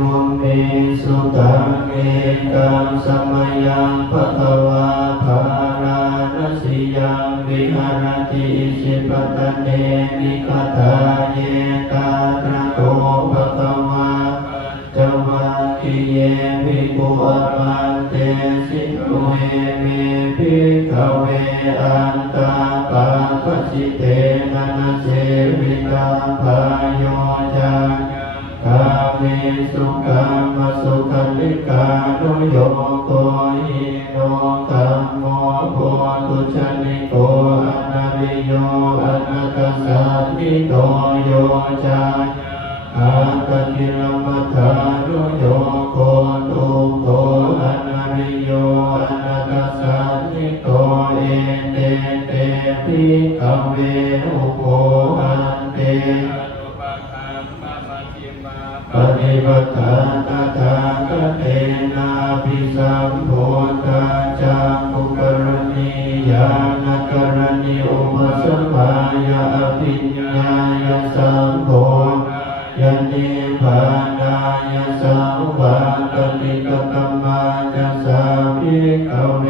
วเมสุตังเอกังสมยังภควาภาราณสิยังวิหารติสิปตเนมิคตาเยตาตระโตภควาจวังกิเยภิกขุอมันเตสิกขุเอเมภิกขเวอันตาปาปสิเตนะนะเสวิกาภายโยจากาเมสุขังมสุขันลิกานุโยโกหิโนกัมโมโพตุชนิโกอนาริโยอนาคสันนิโตโยจาอาคติลมัทธานุโยโกตุโกอนาริโยอนาคสันนิโตเอเตเตภิกขเวอุโภอันเตปฏิปทาตถาคเตนะภิสัมโพธัญจามุกรณียานกรณีอุปสัมภายะอภิญญายสัมโพยนิพพานายสัมวาตติกตัมมาจัสสาภิกขเว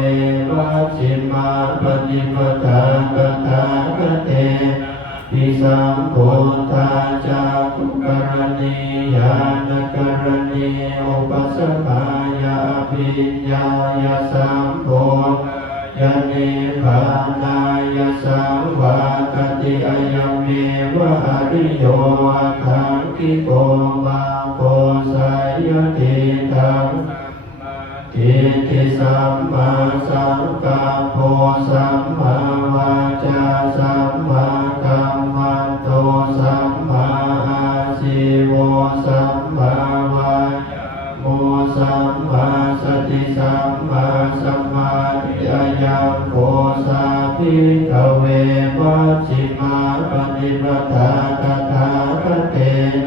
วัชชิมาปฏิปทาตถาคเตภิสัมโพธัญจามุกรณียานกรณีอุปสัมภายะอภิญญายสัมโพยนิพพานายสัมวาตติอยัมเมวะอริโยอัคขังกิโกมาโกสายติทังทิฏฐิสัมมาสังกัปโปสัมมาวาจาสัมมากัมมันโตสัมมาอาชีวสัมมาวาโมสัมมาสติสัมมาสัมมาทิฏฐิยังโกสาภิกขเววัชชิมาปฏิปทาตถาคเต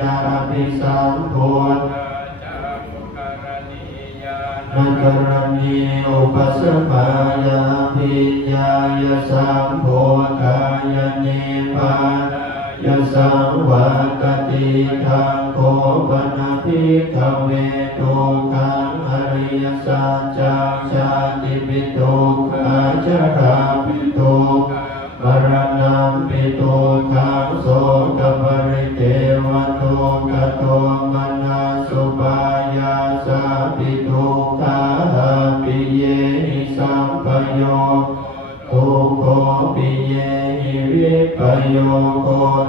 นะภิสัมโพนักรณีอุปสัมภายะภิญญายสัมโพธายนิพพานายสังวาตติทังโกปนะภิกขเวทุกขังอริยสัจจังชาติปิทุกขาจาราปิทุกขมรณะปิทุกขังโสกปริเทวทุกขโทมนัสสุปายาสาปิทุกขาปิเยหิสัมปโยทุกโขปิเยหิวิปโยโก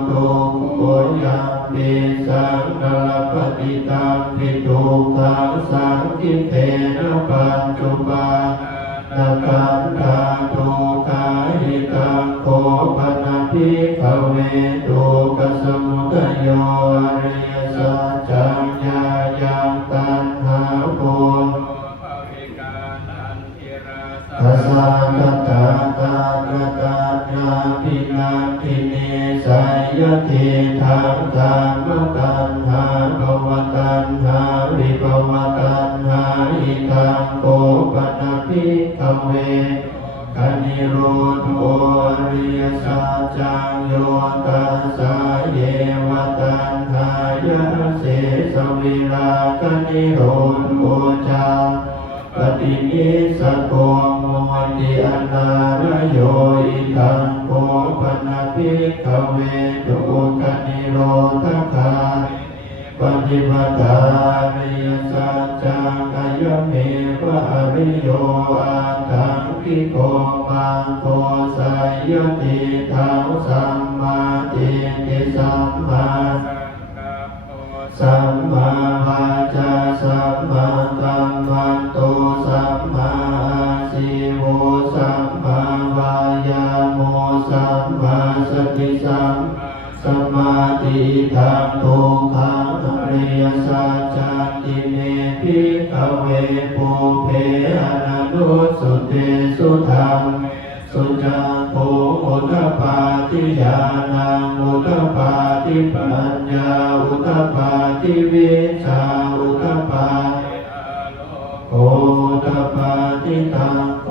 ทุกโขยังปิสังฆลปฏิตังปิทุกขังสังคิเตนะปัจจุบันนาคันธาทุกขาหิตังโคปนะภิกขเวทุกขสมุทัยโยอริยสัจจังญายังตัณหาโภทัสสะตถาตาตถานาภินันทิเนสัยยติทังธรรมตัณหาภวตัณหาวิภวตัณหาอิทังโกปนะภิกขเวกนิโรธโอริยสัจจังโยตัสสะเยวตัณหายะเสสวิราคนิโรธโอจาปฏินิสโกโมติอนาระโยอิทังโกปนะภิกขเวทุกขนิโรธคาปฏิปทาริยสัจจังอายเมวะอริโยอัตถังกิโกมังโกสายติทังสัมมาทิฏฐิสัมมาสัมมาวาจาสัมมากัมมันโตสัมมาอาชีวสัมมาวายาโมสัมมาสติสัมมาทิฏฐังทุกขังอริยสัจจันติเมภิกขเวปุเพอนันตุสุเตสุธรรมสุจังโภอุทธปาทิญาณังอุทธปาทิปัญญาอุทธปาทิวิชชาอุทธปาโอทธปาทิตังโอ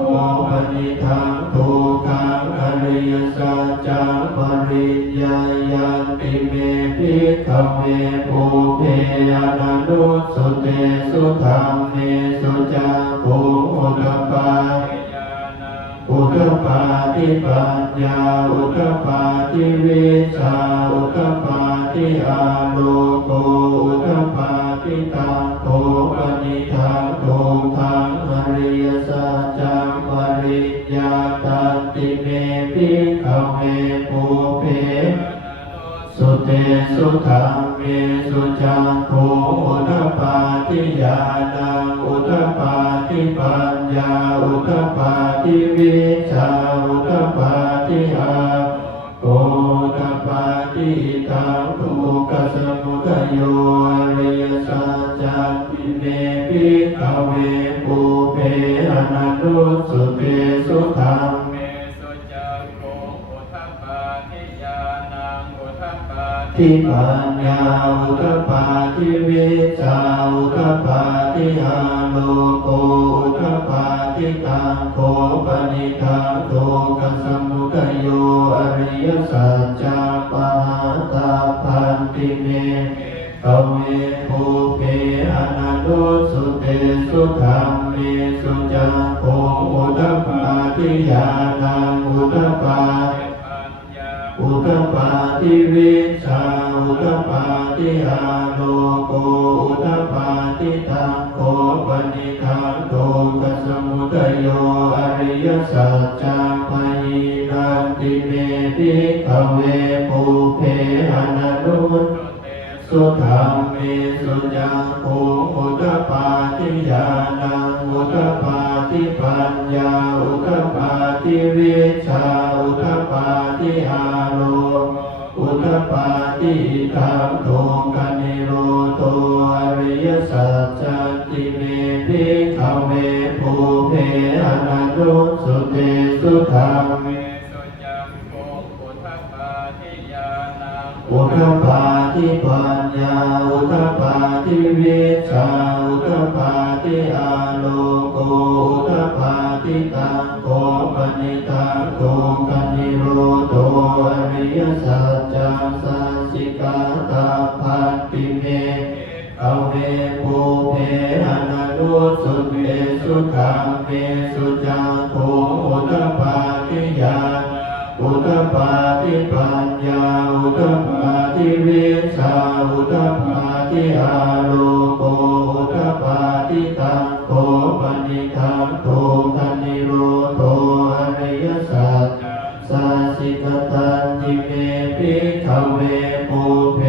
ปนิทังทุกขังอริยสัจจังปริญญายันติเมภิกขเว ภูเพอนันตุสุเตสุธรรมเมสุจักขุอุตปาอุตปาทิปัญญาอุตปาทิวิชาอุตปาทิอาโลโกอุตปาทิตังโกปนิทังโตทังอริยสัจจังปริญญาตันติเมภิกขเวภูเพสุเตสุธรรมเมสุจักขุอุตปาทิญาณังอุตปาทิปัญญาอุตปาทิวิชาอุตปาทิอาโกอุตปาทิตังทุกขสมุทัยโยอริยสัจจันติเมภิกขเวภูเพอนันตุสุเตสุธรรมทิปัญญาอุตปาทิวิชาอุตปาทิอาโลโกอุตปาทิตังโกปนิทังโตกัสสมุทัยโยอริยสัจจะปะหาตาพันติเมขเวภูเพอนันตุสุเตสุธรรมเมสุจักขุอุตปาทิญาณังอุตปาทิวิชาอุตปาทิอาโลโกอุตปาทิตังโกปนิทังโตกัสสมุทัยโยอริยสัจจะปะหินันติเมภิกขเวภูเพอนันตุสุธรรมเมสุจักขุอุตปาทิญาณังอุตปาทิปัญญาอุตปาทิวิชาอุตปาทิอาโลอุตปาทิตังโตกันิโรโตอริยสัจจันติเมภิกขเวภูเพอนันตุสุเตสุธรรมอุตปาทิปัญญาอุตปาทิวิชาอุตปาทิอาโลโกอุตปาทิตังโกปนิทังโตกันิโรโตอริยสัจจังสัสสิกาตาพันติเมขเวภูเพอนันตุสุเตสุธรรมเมสุจักขุอุตปาทิญาณอุตปาทิปัญญาอุตปาทิวิชาอุตปาทิอาโลโกอุตปาทิตังโกปนิทังโตกันิโรโตอริยสัจสัสสิกตันติเมภิกขเวภูเพ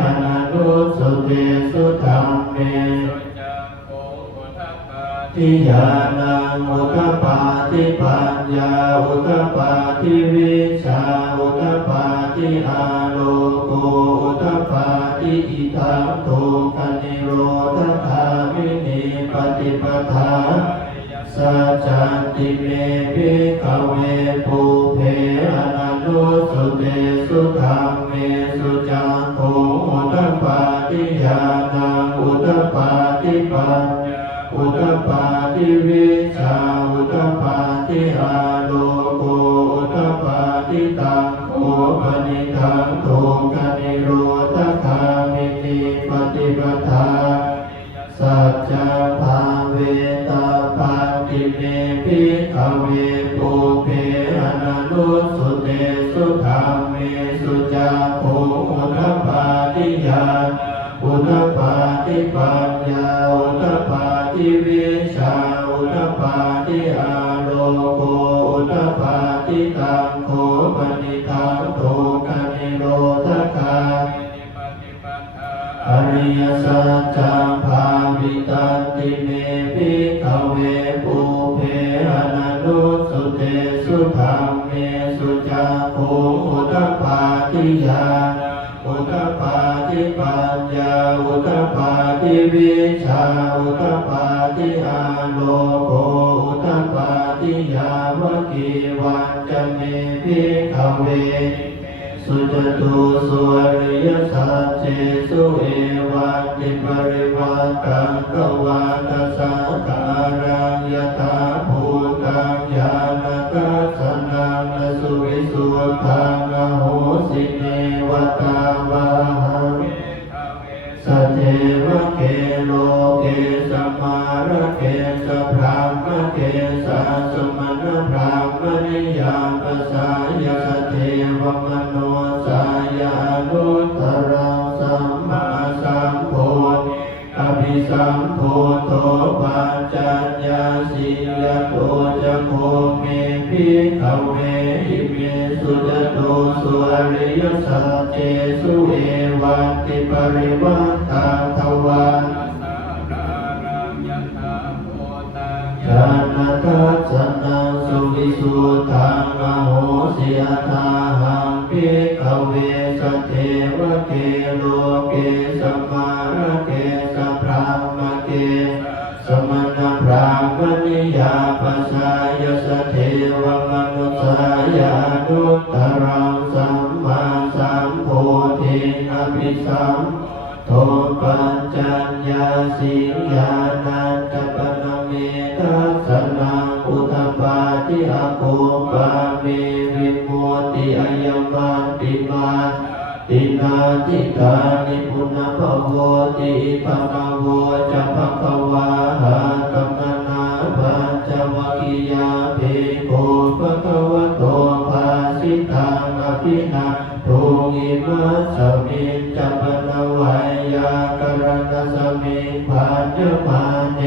อนันตุสุเตสุธรรมเมทิญาณังอุตปาทิปัญญาอุตปาทิวิชาอุตปาทิอาโลโกอุตปาทิอิทังโตกันิโรธคามินีปฏิปทาสัจจันติเมภิกขเวภูเพอนันตุสุเตสุธรรมเมสุจักขุอุตปาทิญาณังอุตปาทิปัญญาอุตปาทิวิชาอุตปาทิอาโลโกอุตปาทิตังโกปนิทังโตกันิโรธคามินีปฏิปทาสัจจะภาเวตาปันติเมภิกขเวภูเพอนันตุสุเตสุธรรมเมสุจักขุอุตปาทิญาณอุตปาทิปัญญาอุตปาทิวิชาอุตปาทิอาโลโกอุตปาทิตังโกปนิทังโตกันิโรธคาอริยสัจจังภาวิตันติเมภิกขเวภูเพอนันตุสุเตสุธรรมเมสุจักขุอุตปาทิญาณอุตปาทิปัญญาอุตปาทิวิชาอุตปาทิอาโลโกอุตปาทิยามกีวันจะเมภิกขเวสุจตุสุอริยสัจเจสุเอวันติปริวันตังกวาตสังขารังยถาภูตังญาณทัสสนังสุวิสุทังอโหสิเนวตาวาหัง สเทวะเกโลเกสมาระเกสพรามเกสาสมณพรามณิยามปสายสเทวมโนสายานุตตรังสัมมาสัมโพธิอภิสัมโพโธปัญจญญาสิยโตจะโคเมภิกขเวหิเมสุจโตสุอริยสัจเจสุเอวันติปริวัตตังทวาญาณทัสสนังสุวิสุทธังมโหสิยถาหังภิกขเวสเทวะเกโลเกสมาระเกสพรามเกสมณพรามณิยาปสายสเทวมนุสายานุตตรังสัมมาสัมโพธิอภิสัมโทปัญจญญาสิญาณัญจปนเมทัสสนังอุทปาทิอาโคปาเมวิมุตติอายมันติมาตินาทิตานิปุณภโวติภะโวจะภะคะวาหาตัมนาปัญจวัคคียาเภโคภะคะวะโตภาสิตังอภินาภูมิมัสสมิจจปนวัยยากรณสมิปัญญมาเน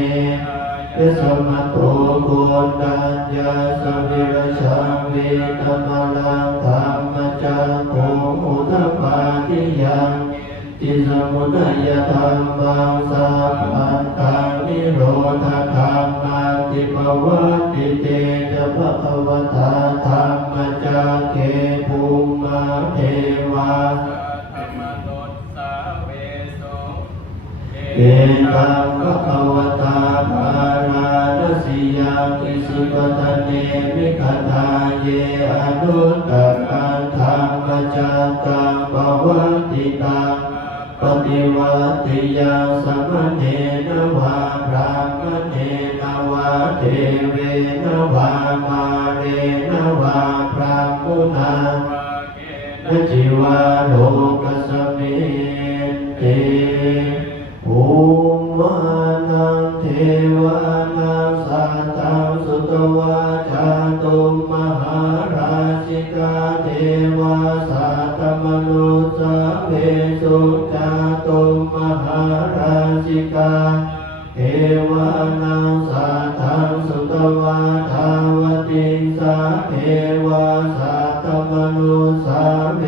เวสมโตโกนัญญาสวิรชังเวตมลังธรรมจักโขอุทปาทิยังติสมุทัยธรรมังสัพพันตังนิโรธธรรมังติภวัตติเตจะภะคะวตาธรรมจักเขภูมิเทวาเอตังภะคะวตาภาราณสียังอิสุปตเนมิขทาเยอนุตตรังธรรมจักตังปวัตติตังปฏิวัติยังสมเณรวาพรามเณรวาเทเวนวามาเรนวาพรามุนาณจิวาโลกสมิเตภูมานังเทวานังสัตตังสุตวาจาตุมหาราชิกาเทวาสัตตมนุสเวสุจาตุมหาราชิกาเทวานังสัตตังสุตวาทาวติงสาเทวาสัตตมนุสเว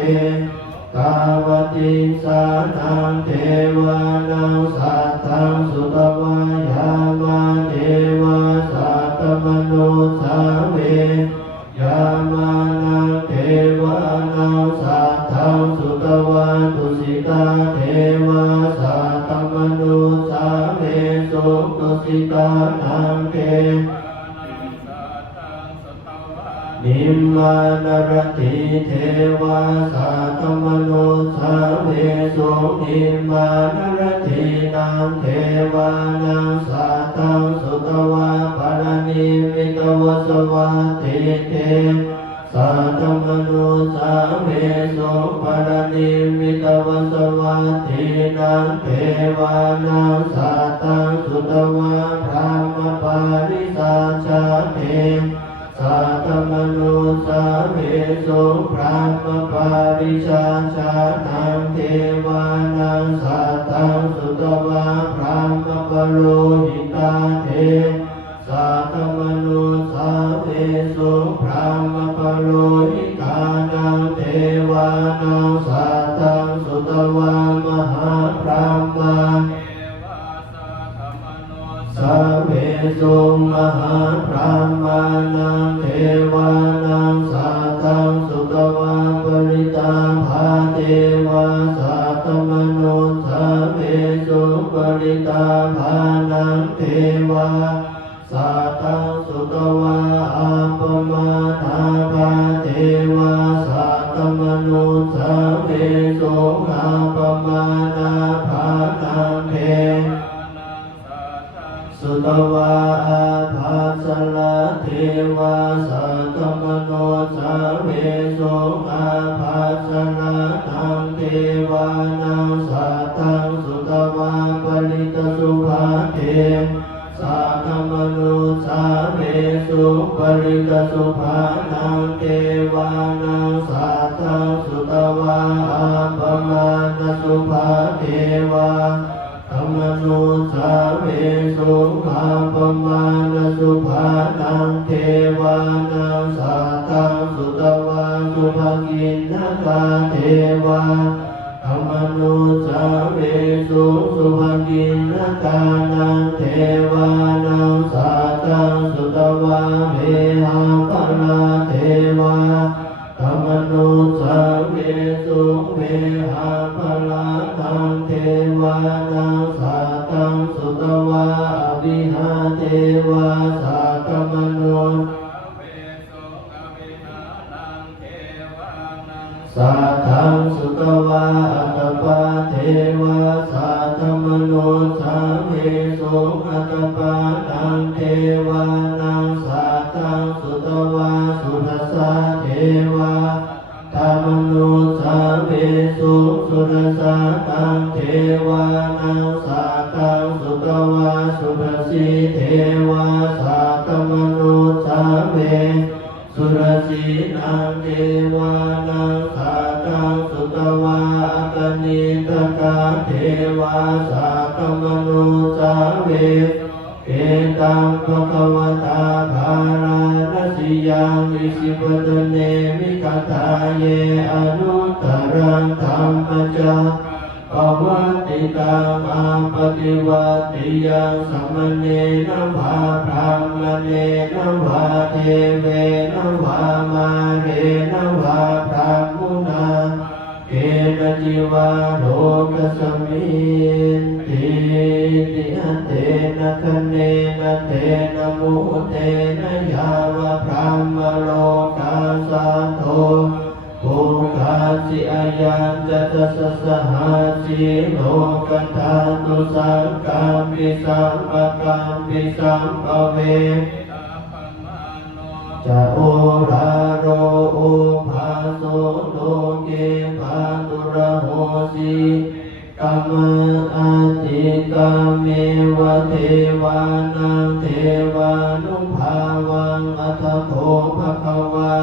ตาวติงสานังเทวานังสัตตังสุตวายามาเทวาสัตตมนุสเวยามานังเทวานังสัตตังสุตวาตุสิตาเทวาสัตตมนุสเวสุตุสิตานังเทนิมมานรติเทวาสัตตมนุสเวสุนิมมานรตินังเทวานังสัตตังสุตวาปรณิมิตวสวัตติเตสัตตมนุสเวสุปรณิมิตวสวัตตินังเทวานังสัตตังสุตวาพรหมปาริสัชชาเทสัตตมนุสเวสุพรหมปาริชาชานังเทวานังสัตตังสุตวาพรหมปโลหิตาเทสัตตมนุสเวสุพรหมปโลหิตานังเทวานังสัตตังสุตวามหาพรหมาสเวสุมหาพรหมานังเทวานังสัตตังสุตวาปริตาภาเทวาสัตตมนุสเวสุปริตาภานังเทวาสัตตังสุตวาอัปปมานาภาเทวาสัตตมนุสเวสุอัปปมานาภานังเทสุตวาอาภัสสละเทวาสัตตมนุสเวสุอาภัสสละนังเทวานังสัตตังสุต วาปริตสุภาเทสัทธมนุสาเวสุปริตสุภานังเทวานังสัทธสุตวาอัปปมาณสุภาเทวาธรรมนุสาเวสุอัปปมาณสุภานังเทวานังสัทธสุตวาสุภกินนกาเทวาธรรมนุสาเวสุสุภกินนกานังเทวานังสัทธสุตวาเวหาปลาเทวาธรรมนุสาเวสุเวหาปลานังเทวานังสัทธสุตวาอภิหาเทวาสัทธมนุสัทธังสุตวาอัตตปาเทวาสัทธมโนสาเวสุอัตตปานังเทวานังสัทธังสุตวาสุทัสสะเทวาธรรมโนสาเวสุสุทัสสะนังเทวานังสัทธังสุตวาสุทัสสีเทวาสัทธมโนสาเวสุรสีนังเทวานังสัทธังสุตวาอัตนิตกาเทวาสัทธมโนสาเวเอตังภควตาภาราณสิยังวิสิปตเนมิกตาเยอนุตตรังธรรมจักปวัตติตังอาปฏิวัติยังสัมมเนนะภาพรามเนนะภาเทเวนะภามาเรนะภาพรามุนาเกณจิวาโลกสมินติติหันเตนะคะเนนะเตนะมุเตนะยาวะพรามโลกาสันโตภูคาสิอายัญจตัสสะหาสิโลกัฏฐาตุสังกัมปิสัมปะกัมปิสัมปะเวจะโอราโรโอภาโสโลเกภาตุระโหสิกัมมะอาติกาเมวะเทวานังเทวานุภาวังอัตถโคภควา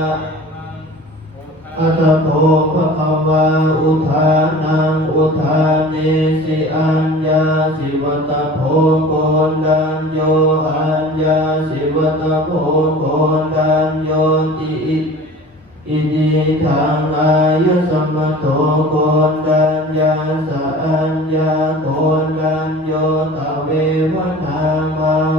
อัตถโคภควาอุทานังอุทาเนสิอัญญาสิวตโพโกณดัญโยอัญญาสิวตโพโกณดัญโยติอิติทังอายุสัมมโตโกณดัญญาสะอัญญาโกณดัญโยตเววนามัง